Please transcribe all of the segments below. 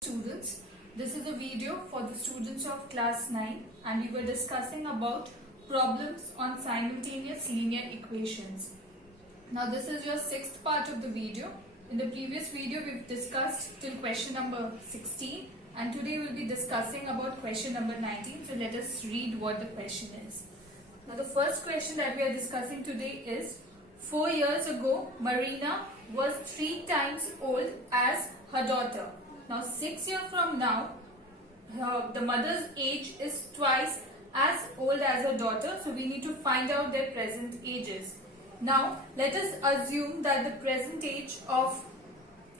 Students, this is a video for the students of class 9 and we were discussing about problems on simultaneous linear equations. Now this is your sixth part of the video. In the previous video we've discussed till question number 16 and today we'll be discussing about question number 19. So let us read what the question is. Now the first question that we are discussing today is 4 years ago Marina was 3 times old as her daughter. Now 6 years from now, the mother's age is twice as old as her daughter. So we need to find out their present ages. Now let us assume that the present age of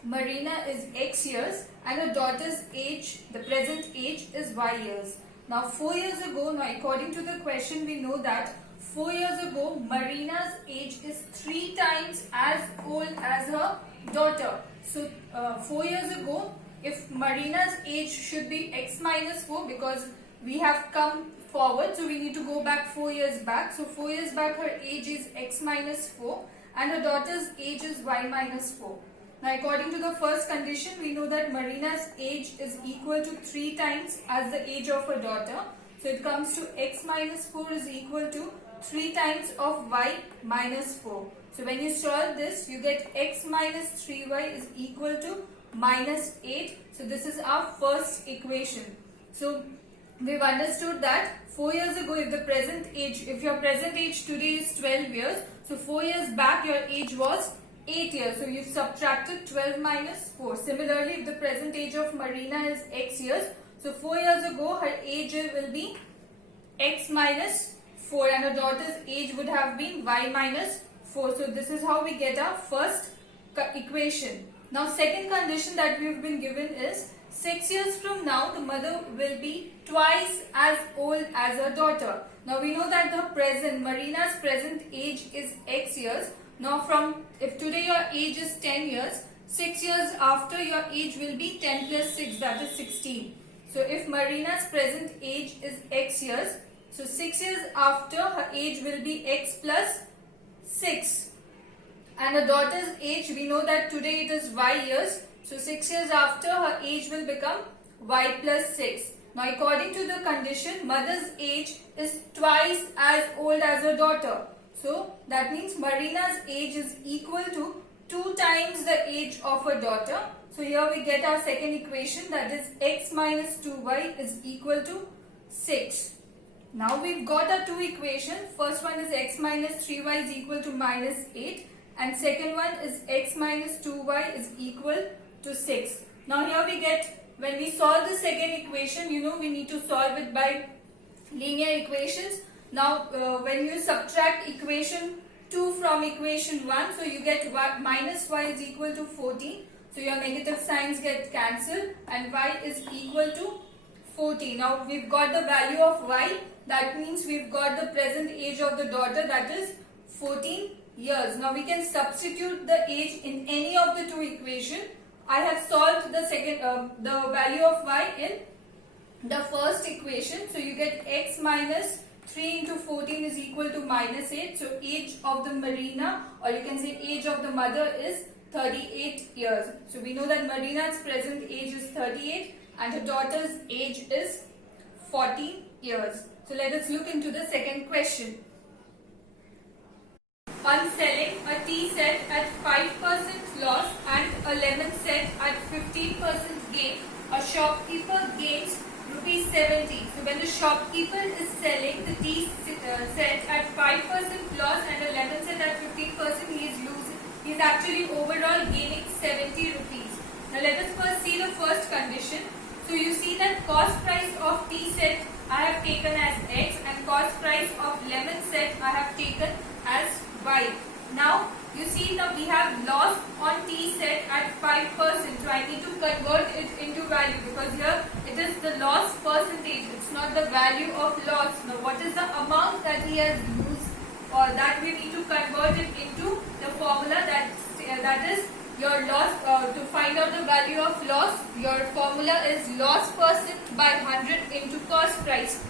Marina is X years and her daughter's age, the present age is Y years. Now 4 years ago, now according to the question we know that 4 years ago Marina's age is 3 times as old as her daughter. So 4 years ago, if Marina's age should be X minus 4 because we have come forward, so we need to go back 4 years back. So 4 years back her age is X minus 4 and her daughter's age is Y minus 4. Now according to the first condition we know that Marina's age is equal to 3 times as the age of her daughter. So it comes to X minus 4 is equal to 3 times of Y minus 4. So when you solve this you get X minus 3Y is equal to minus 8. So this is our first equation. So we've understood that 4 years ago if your present age today is 12 years, so 4 years back your age was 8 years. So you've subtracted 12 minus 4. Similarly, if the present age of Marina is X years, so 4 years ago her age will be X minus 4 and her daughter's age would have been Y minus 4. So this is how we get our first equation. Now second condition that we've been given is 6 years from now the mother will be twice as old as her daughter. Now we know that Marina's present age is X years. Now if today your age is 10 years, 6 years after your age will be 10 plus 6, that is 16. So if Marina's present age is X years, so 6 years after her age will be X plus 6. And her daughter's age, we know that today it is Y years. So 6 years after her age will become Y plus 6. Now according to the condition, mother's age is twice as old as her daughter. So that means Marina's age is equal to 2 times the age of her daughter. So here we get our second equation, that is X minus 2Y is equal to 6. Now we've got our two equations. First one is X minus 3Y is equal to minus 8. And second one is X minus 2Y is equal to 6. Now here we get, when we solve the second equation, you know we need to solve it by linear equations. Now when you subtract equation 2 from equation 1, so you get minus Y is equal to 14. So your negative signs get cancelled and Y is equal to 40. Now we've got the value of Y, that means we've got the present age of the daughter, that is 14 years. Now we can substitute the age in any of the two equations. I have solved the value of Y in the first equation. So you get X minus 3 into 14 is equal to minus 8. So age of the Marina, or you can say age of the mother, is 38 years. So we know that Marina's present age is 38 and her daughter's age is 40 years. So let us look into the second question. On selling a tea set at 5% loss and a lemon set at 15% gain, a shopkeeper gains rupees 70. So when the shopkeeper is selling the tea set at 5% loss and a lemon set at 15%, he is losing. He is actually overall gaining 70 rupees. Now let us first see the first condition. So you see that cost price of tea set I have taken as X and cost price of lemon set I have taken as Y. Now you see that we have loss on tea set at 5%. So I need to convert it into value because here it is the loss percentage. It's not the value of loss. Now what is the amount that he has used, or that we need to convert it into the formula that is your loss. To find out the value of loss, your formula is loss percent by 100 into cost price.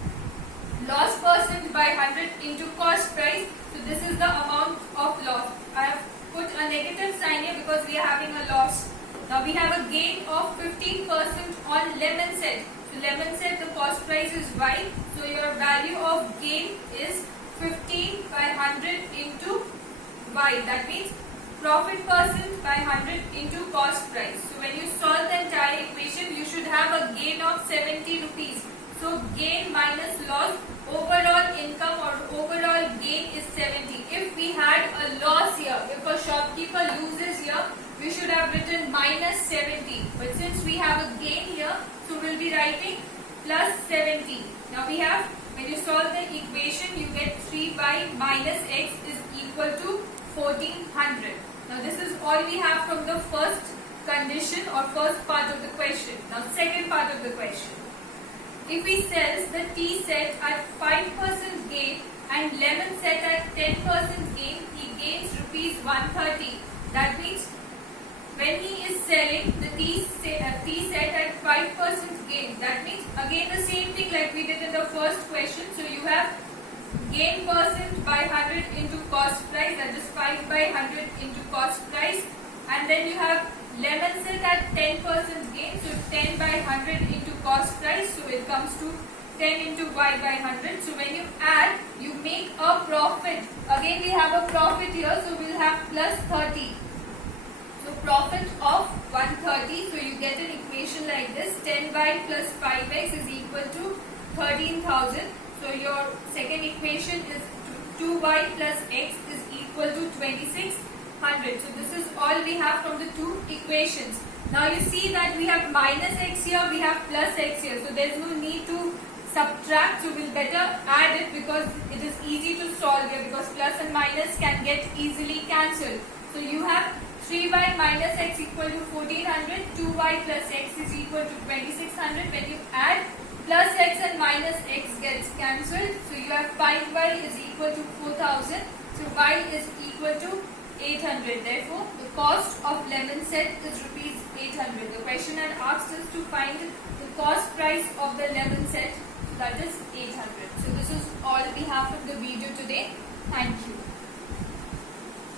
Loss percent by 100 into cost price. So this is the amount of loss. I have put a negative sign here because we are having a loss. Now we have a gain of 15% the lemon set, the cost price is y. So your value of gain is 15 by 100 into y. That means profit percent by 100 into cost price. So when you solve the entire equation, you should have a gain of 70 rupees. So gain minus loss, overall income or overall gain is 70. If we had a loss here, if a shopkeeper loses here, we should have written minus 70. But since we have a gain here, so we'll be writing plus 70. Now we have, when you solve the equation, you get 3y minus x is equal to 1400. Now this is all we have from the first condition or first part of the question. Now second part of the question. If he sells the tea set at 5% gain and lemon set at 10% gain, he gains rupees 130. That means when he is selling the tea set at 5% gain, that means again the same thing like we did in the first question. So you have gain percent by 100 into cost price, that is 5 by 100 into cost price, and then you have lemon set at 10% gain, so 10 by 100 into cost price, so it comes to 10 into y by 100. So when you add, you make a profit. Again we have a profit here, so we'll have plus 30. So profit of 130, so you get an equation like this, 10y plus 5x is equal to 13,000. So your second equation is 2y plus x is equal to 2600. So this is all we have from the two equations. Now you see that we have minus x here, we have plus x here. So there is no need to subtract. So we'll better add it because it is easy to solve here, because plus and minus can get easily cancelled. So you have 3y minus x equal to 1400, 2y plus x is equal to 2600. When you add, plus x and minus x gets cancelled. So you have 5y is equal to 4000. So y is equal to 800. Therefore, the cost of lemon set is rupees 800. The question had asked us to find the cost price of the lemon set.